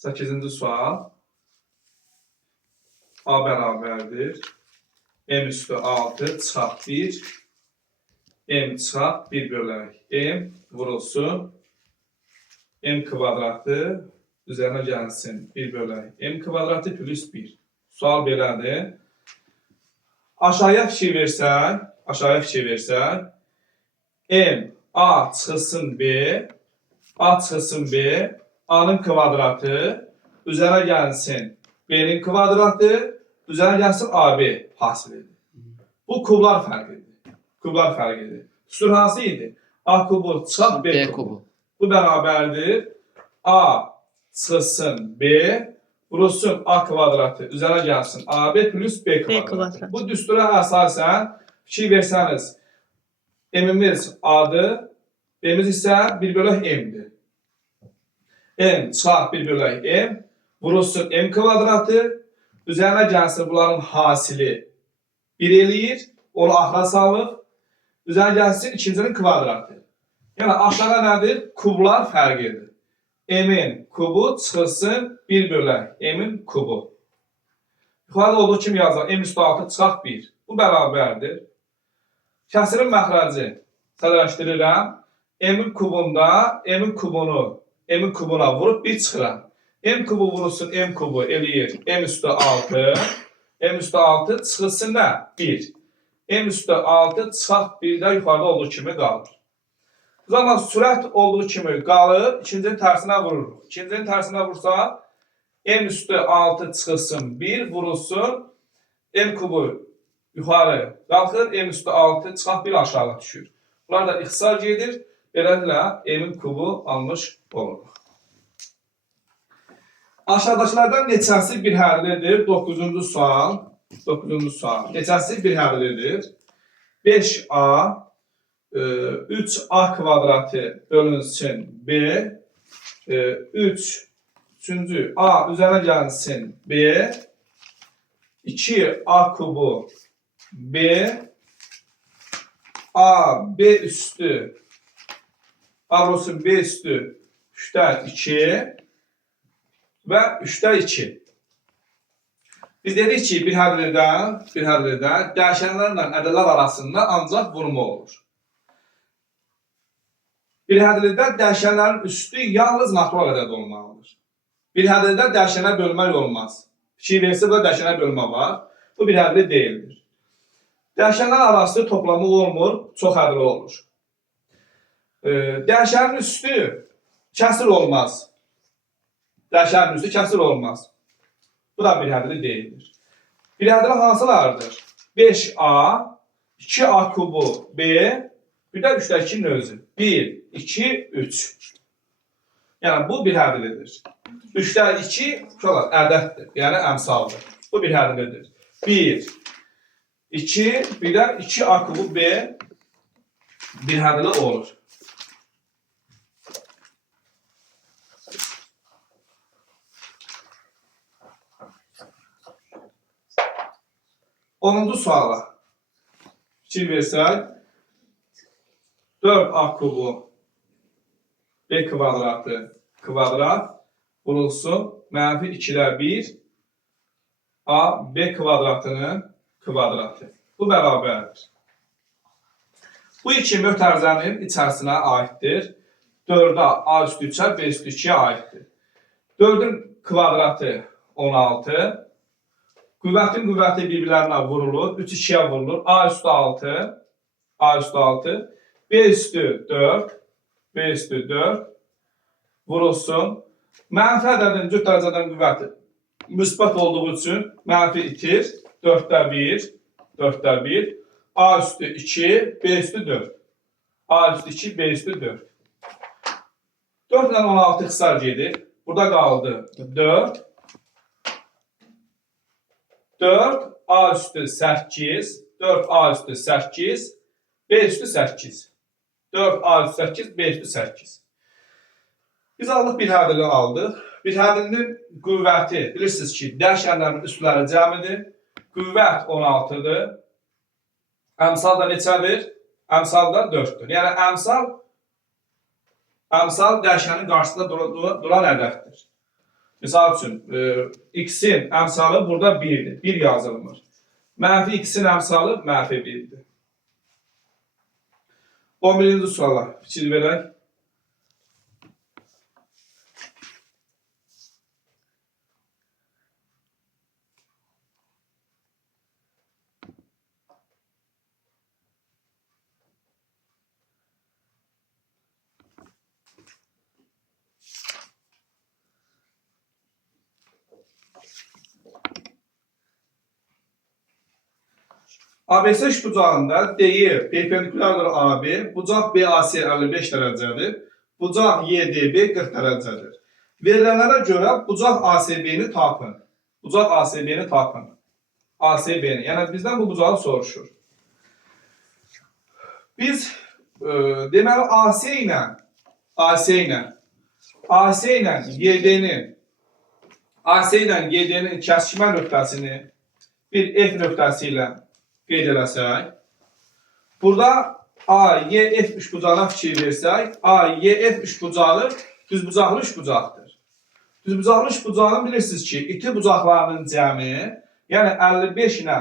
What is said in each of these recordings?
8-ci sual. A bərabərdir. M üstü 6 çıxaq 1. M çıxaq 1 bölək. M vurulsun. M kvadratı üzərinə gəlsin 1 bölək. M kvadratı plus 1. Sual belədir. Aşağıya fikir versək, M A çıxılsın B, A çıxılsın B, A'nın kvadratı üzərinə gəlsin B'nin kvadratı, üzərinə gəlsin AB hasilidir. Bu kublar fərqidir. Küsur hansı idi? A kubu çıxaq B kubu. Bu bərabərdir. A çıxılsın B, vurulsun A kvadratı, üzərinə gəlsin AB plus B kvadratı. Bu düstura əsasən fikir versəniz, M'imiz A'dır, B'miz isə 1 bölək M'dir. M çıxaq 1 bölək M, vurulsun M kvadratı, üzərinə gəlsin bunların hasili 1 eləyir, onu axıra salır, üzərinə gəlsin ikincinin kvadratı. Yəni aşağı nədir? Kublar fərqidir. M'in kubu çıxılsın 1 bölək M'in kubu. Yuxarıda olduğu kimi yazılır. M üstü 6 çıxaq 1. Bu bərabərdir. Kəsirin məxrəci sadələşdirirəm. M'in kubunda M'in kubuna vurub 1 çıxıram. M kubu vurulsun M kubu eləyir. M üstü 6. M üstü 6 çıxılsın nə? 1. M üstü 6 çıxaq 1-də yuxarıda olduğu kimi qalır. O zaman sürət olduğu kimi qalır. İkincinin tərsinə vururuq. İkincinin tərsinə vursa M üstü 6 çıxılsın 1 vurulsun. M kubu yuxarı qalxır. M üstü 6 çıxaq 1 aşağı düşür. Bunlar da ixtisar gedir. Beləliklə M'in kubu almış oluruq. Aşağıdakılardan neçəsi bir hərlidir? 9-cu sual. Neçəsi bir hərlidir? 5A 3A kvadratı bölünsün B. 3-cü A üzərinə gəlsin B. 2A kubu B. A B üstü A olsun B üstü 3'də 2 və 3'də 2. Biz dedik ki, bir hədlidə dəyişənlərlə ədələr arasında ancaq vurma olur. Bir hədlidə dəyişənlərin üstü yalnız natural ədəd olmalıdır. Bir hədlidə dəyişənə bölmək olmaz. Fikir versə burada dəyişənə bölmə var. Bu bir hədli deyildir. Dəyişənlər arası toplamı olmur, çox hədli olur. Dəyişənin üstü kəsir olmaz. Dəyişənin üstü kəsir olmaz. Bu da bir hədli deyildir. Bir hədli hansılardır? 5A, 2A kubu B, bir də 3'də 2'nin özü. 1, 2, 3. Yəni bu bir hədlidir. 3'də 2 ədəddir, yəni əmsaldır. Bu bir hədlidir. 1, 2, bir də 2A kubu B bir hədli olur. Onuncu suala fikir versək, 4A kubu B kvadrat vurulsun mənfi 2'də 1 A B kvadratının kvadratı. Bu bərabərdir. Bu iki mötərizənin içərisinə aiddir. 4'a A üstü 3'ə B üstü 2'yə aiddir. 4'ün kvadratı 16. Qüvvətin qüvvəti bir-birlərinə vurulur. 3 2'yə vurulur. A üstü 6. B üstü 4 vurulsun. Mənfi ədədin cüt dərəcədən qüvvəti müsbət olduğu üçün mənfi itir. 4'də 1. A üstü 2, B üstü 4. A üstü 2, B üstü 4. 4 ilə 16 ixtisar gedir. Burada qaldı 4. 4 A üstü 8. 4 A üstü 8. B üstü 8. 4 A üstü 8. B üstü 8. Biz aldıq bir hədli aldıq. Bir hədlinin qüvvəti bilirsiniz ki, dəyişənlərin üstləri cəmidir. Qüvvət 16'dır. Əmsal da neçədir? Əmsal da 4'dür. Yəni əmsal dəyişənin qarşısında duran ədəddir. Misal üçün, x-in əmsalı burada 1-dir. 1 yazılmır. Mənfi x-in əmsalı mənfi 1-dir. 11-ci suala fikir verək. ABC üçbucağında DE perpendikulardır AB, bucaq BAC 55 dərəcədir, bucaq YDB 40 dərəcədir. Verilənlərə görə bucaq ASB-ni tapın. Bucaq ASB-ni tapın. ASB-ni, yəni bizdən bu bucağı soruşur. Biz deməli AC ilə YD-nin kəsişmə nöqtəsini bir F nöqtəsi ilə qeyd eləsək, burada AYF üçbucağına fikir versək, AYF üçbucağı düzbucaqlı üçbucaqdır. Düzbucaqlı üçbucağın bilirsiniz ki, iti bucaqlarının cəmi, yəni 55 ilə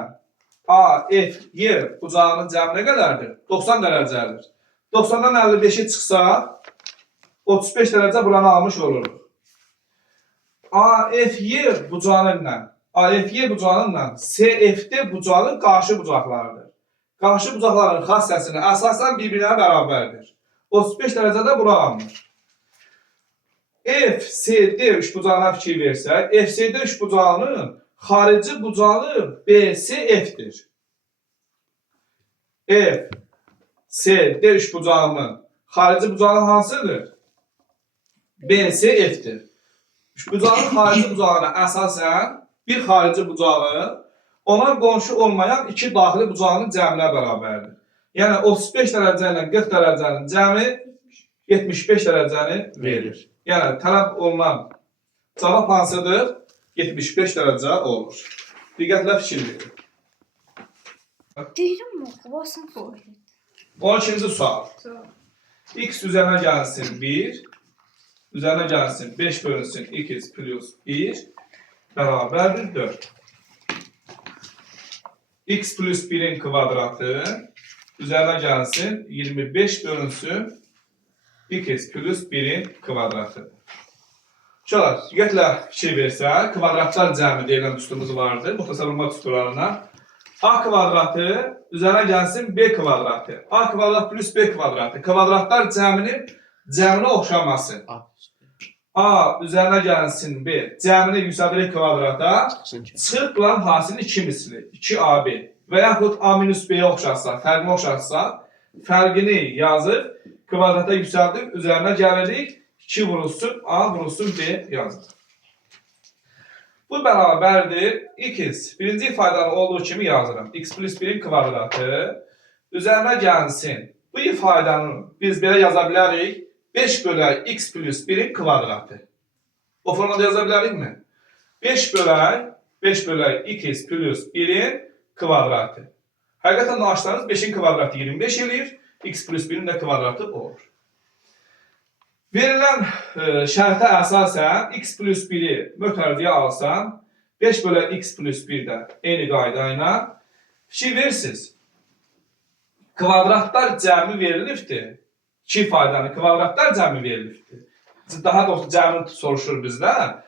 AFY bucağının cəmi nə qədərdir? 90 dərəcədir. 90-dan 55-i çıxsa, 35 dərəcə buranı almış oluruq. AFY bucağınla CFD bucağı qarşı bucaqlardır. Qarşı bucaqların xassəsini əsasən bir-birinə bərabərdir. 35 dərəcədə bura alınır. FCD üçbucağına fikir versək, FCD üçbucağının xarici bucağı BCF'dir. FCD üçbucağının xarici bucağı hansıdır? BCF'dir. Üçbucağın xarici bucağına əsasən bir xarici bucağı ona qonşu olmayan iki daxili bucağının cəminə bərabərdir. Yəni 35 dərəcə ilə 40 dərəcənin cəmi 75 dərəcəni verir. Yəni tələb olunan cavab hansıdır? 75 dərəcə olur. Diqqətlə fikir verin. Deyirəm mi? Oxuvasın qoyur. 12-ci sual. X üzərinə gəlsin 1, üzərinə gəlsin 5 bölünsün 2 plus 1 bərabərdir 4. X plus 1'in kvadratı üzərinə gəlsin 25 bölünsün 2 plus 1'in kvadratıdır. Uşaqlar, diqqətlə fikir versək, kvadratlar cəmi deyilən üstümüz vardır, müxtəsarlanma üstülarına. A kvadratı üzərinə gəlsin B kvadratı. A kvadrat plus B kvadratı. Kvadratlar cəminə oxşaması. A üzərinə gəlsin B. Cəmini yüksədirik kvadrata. Çıxır bunların hasilini 2 misli. 2AB. Və yaxud A minus B'yə oxşarsa, fərqini oxşarsa, fərqini yazıb, kvadrata yüksəldib, üzərinə gəlirik. 2 vurulsun A, vurulsun B yazılır. Bu bərabərdir. X. Birinci ifadanın olduğu kimi yazıram. X plus 1'in kvadratı üzərinə gəlsin. Bu ifadanı biz belə yaza bilərik. 5 bölək X plus 1'in kvadratı. O formada yaza bilərikmi? 5 bölək X plus 1'in kvadratı. Həqiqətən açsanız 5'in kvadratı 25 eləyir. X plus 1'in də kvadratı olur. Verilən şərtə əsasən X plus 1'i mötərizəyə alsan, 5 bölək X plus 1 də eyni qayda ilə fikir verirsiniz. Kvadratlar cəmi verilibdir. 2 ifadanın kvadratlar cəmi verilibdir. Daha doğrusu cəmi soruşur bizdən.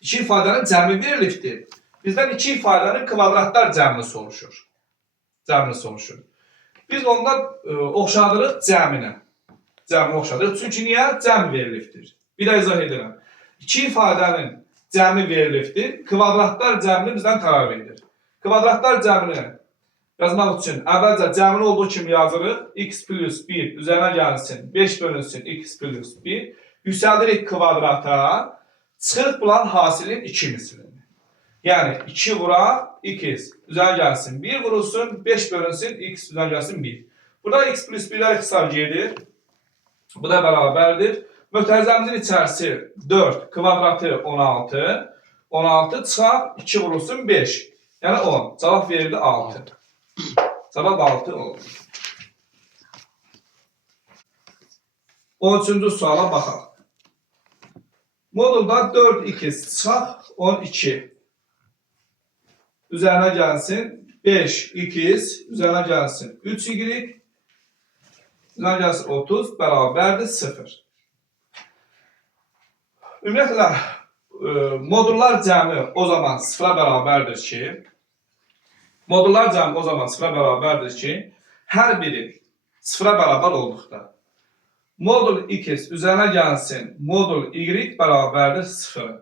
2 ifadanın cəmi verilibdir. Bizdən 2 ifadanın kvadratlar cəmini soruşur. Biz ondan oxşadırıq cəminə. Cəmini oxşadırıq. Çünki niyə? Cəm verilibdir. Bir də izah edirəm. 2 ifadənin cəmi verilibdir. Kvadratlar cəmini bizdən tələb edir. Kvadratlar cəmini yazmaq üçün əvvəlcə cəmini olduğu kimi yazırıq. X plus 1 üzərinə gəlsin. 5 bölünsün X plus 1. Yüksəldirik kvadrata. Çıxırıq bulan hasilin 2 mislini. Yəni 2 vura X üzərinə gəlsin. 1 vurulsun. 5 bölünsün X üzərinə gəlsin 1. Burada X plus 1'lər ixtisar gedir. Bu da bərabərdir. Mötərizəmizin içərisi 4, kvadratı 16. 16 çıxar, 2 vurulsun 5. Yəni 10. Cavab verildi 6. Cavab 6 olur. 13-cü suala baxaq. Modulda 4x çıxaq 12. Üzərinə gəlsin 5x, üzərinə gəlsin 3y, üzərinə gəlsin 30 bərabərdir 0. Ümumiyyətlə, modullar cəmi o zaman 0-a bərabərdir ki, hər biri 0-a bərabər olduqda, modul x üzərinə gəlsin, modul y bərabərdir 0.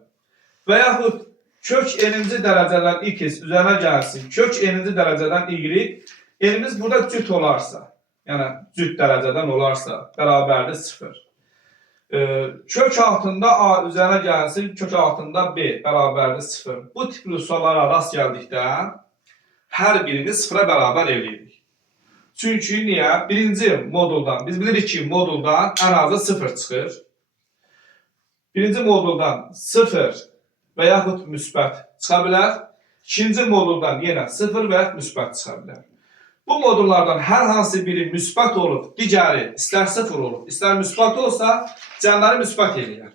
Və yaxud kök n-ci dərəcədən x üzərinə gəlsin, kök n-ci dərəcədən y, n-imiz burada cüt olarsa, yəni cüt dərəcədən olarsa, bərabərdir 0. Kök altında a üzərinə gəlsin, kök altında b bərabərdir 0. Bu tipli suallara rast gəldikdə hər birini 0-a bərabər eləyirik. Çünki niyə? Birinci moduldan, biz bilirik ki, moduldan ən azı 0 çıxır. Birinci moduldan 0 və yaxud müsbət çıxa bilər. İkinci moduldan yenə 0 və yaxud müsbət çıxa bilər. Bu modullardan hər hansı biri müsbət olub, digəri istər 0 olub, istər müsbət olsa, cəmləri müsbət eləyər.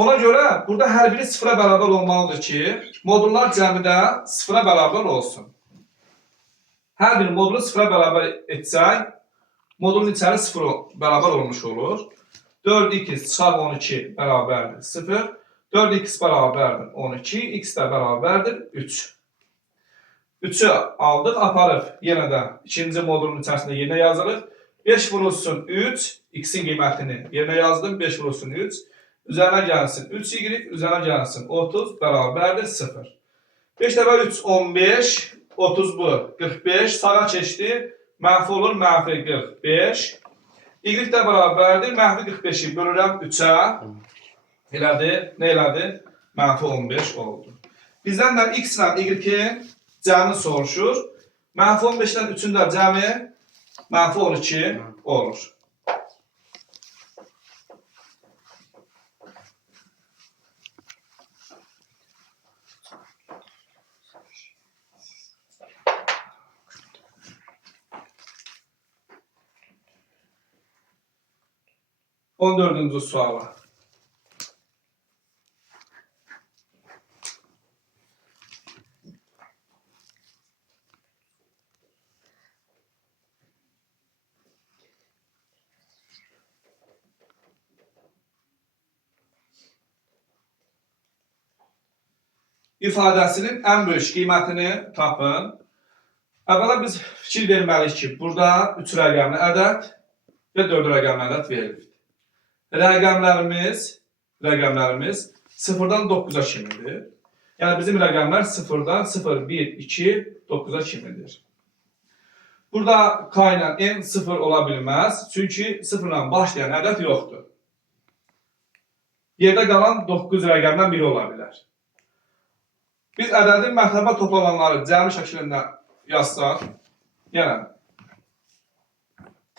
Ona görə burada hər biri 0-a bərabər olmalıdır ki, modullar cəmi də 0-a bərabər olsun. Hər bir modulu 0-a bərabər etsək, modulun içəri 0 bərabər olmuş olur. 4x çıxaq 12 bərabərdir 0, 4x bərabərdir 12, x də bərabərdir 3. 3'ü aldıq, aparıb yenə də ikinci modulun içərisində yenə yazırıq. 5 vurulsun 3, x'in qiymətini yenə yazdım, 5 vurulsun 3. Üzərinə gəlsin 3y, üzərinə gəlsin 30 bərabərdir 0. 5 dəfə 3, 15, 30 bu, 45, sağa keçdi, mənfi olur, mənfi 45. Y də bərabərdir, mənfi 45'i bölürəm 3'ə, elədi, nə elədi? Mənfi 15 oldu. Bizdən də x ilə y-in cəmi soruşur. Mənfi 15-dən 3'ün də cəmi mənfi 12 olur. On dördüncü suala. İfadəsinin ən böyük qiymətini tapın. Əvvəla biz fikir verməliyik ki, burada 3 rəqəmli ədəd və 4 rəqəmli ədəd verilir. Rəqəmlərimiz 0-dan 9-a kimidir. Yəni bizim rəqəmlər 0-dan 0, 1, 2, 9-a kimidir. Burada k ilə n 0 ola bilməz. Çünki 0 ilə başlayan ədəd yoxdur. Yerdə qalan 9 rəqəmdən biri ola bilər. Biz ədədin mərtəbə toplananları cəmi şəklində yazsaq, yəni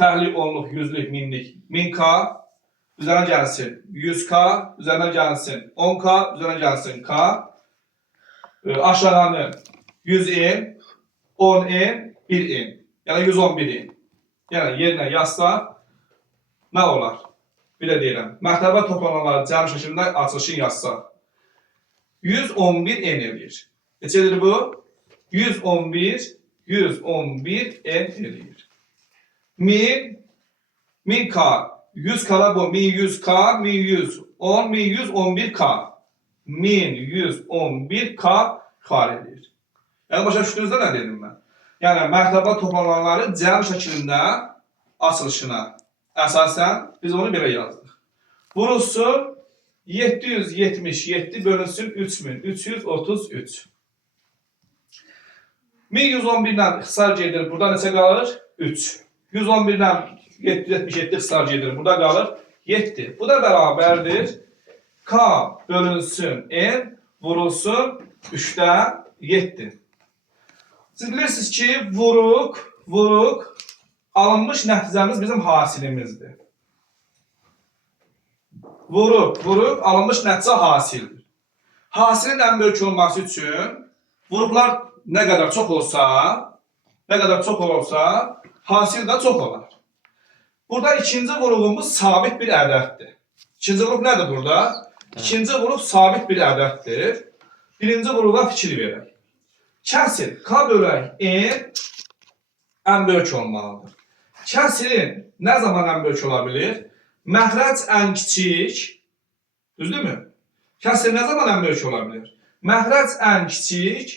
təhlik, onluq, yüzlük, minlik, 1000k, üzərinə gəlsin 100k, üzərinə gəlsin 10k, üzərinə gəlsin k, aşağıdanı 100n, 10n, 1n, yəni 111n. Yəni yerinə yazsaq, nə olar? Bir də deyirəm, mərtəbə toplananları cəmi şəklində açılışını yazsaq. 111 n eləyir. Neçədir bu? 111 n eləyir. 1000k, 100k'da bu 1100k, 1110, 1111k. 1111k xar eləyir. Yəni başa düşdüyünüzdə nə dedim mən? Yəni mərtəbə toplananları cəm şəklində açılışına əsasən biz onu belə yazdıq. Vurulsun 777 bölünsün 3333. 1111'den ixtisar gedir. Burada neçə qalır? 3. 111'den 777 ixtisar gedir. Burada qalır 7. Bu da bərabərdir. K bölünsün n vurulsun 3'dən 7. Siz bilirsiniz ki, vuruq alınmış nəticəmiz bizim hasilimizdir. Vuruq alınmış nəticə hasildir. Hasilin ən böyük olması üçün vuruqlar nə qədər çox olsa, hasil də çox olar. Burada ikinci vuruğumuz sabit bir ədəddir. İkinci qrup nədir burada? İkinci qrup sabit bir ədəddir. Birinci qrupa fikir verək. Kəsir K bölək N ən böyük olmalıdır. Kəsirin nə zaman ən böyük ola bilir? Məxrəc ən kiçik, düzdürmü? Kəsir nə zaman ən böyük ola bilir? Məxrəc ən kiçik,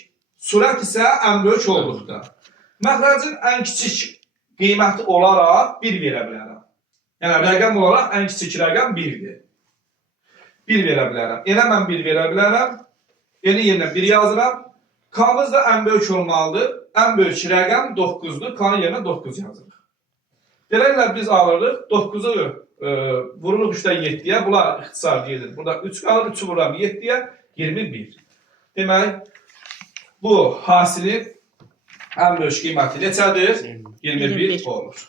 sürət isə ən böyük olduqda. Məxrəcin ən kiçik qiyməti olaraq 1 verə bilərəm. Yəni rəqəm olaraq ən kiçik rəqəm 1-dir. 1 verə bilərəm. Elə mən 1 verə bilərəm. Yeni yerinə 1 yazıram. K'mız da ən böyük olmalıdır. Ən böyük rəqəm 9'dur. K'nın yerinə 9 yazırıq. Beləliklə biz alırıq. 9'u vururuq 3'dən 7'yə. Bunlar ixtisar gedir. Burada 3 qalır. 3'ü vururam 7'yə. 21. Demək, bu hasilin ən böyük qiyməti neçədir? 21 olur.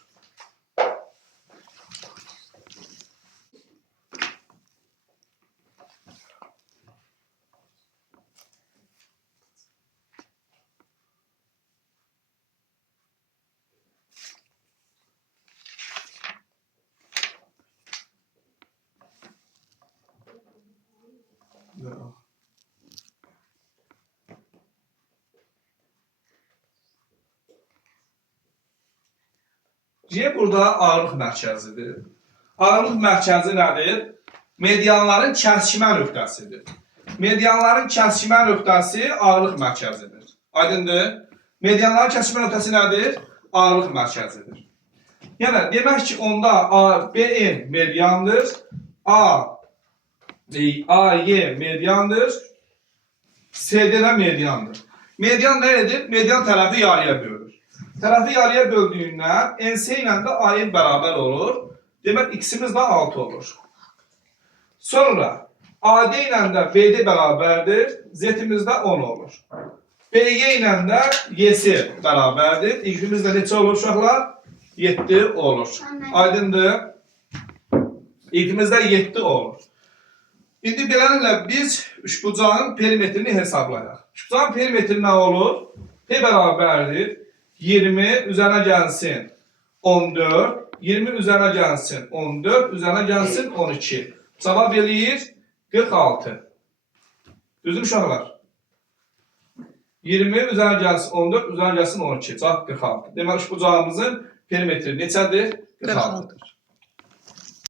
C burada ağırlıq mərkəzidir. Ağırlıq mərkəzi nədir? Medianların kəsişmə nöqtəsidir. Medianların kəsişmə nöqtəsi ağırlıq mərkəzidir. Aydındır? Medianların kəsişmə nöqtəsi nədir? Ağırlıq mərkəzidir. Yəni, demək ki, onda BN mediandır, AY mediandır, CD də mediandır. Median nə edir? Median tərəfi yarıya bölür. Tərəfi yarıya böldüyündən NC ilə də AN bərabər olur. Demək, x'imiz də 6 olur. Sonra AD ilə də BD bərabərdir. Z'imiz də 10 olur. BY ilə də YS bərabərdir. X'imiz də neçə olur uşaqlar? 7 olur. Aydındır. X'imiz də 7 olur. İndi beləliklə biz üçbucağın perimetrini hesablayaq. Üçbucağın perimetri nə olur? P bərabərdir. 20 üzerine gelsin 14, 20 üzerine gelsin 14, üzerine gelsin 12. Cevap eləyir 46. Düzdür uşaqlar? 20 üzerine gelsin 14, üzerine gelsin 12. Cevap 46. Demək, bu cevabımızın perimetri neçədir? 46'dır.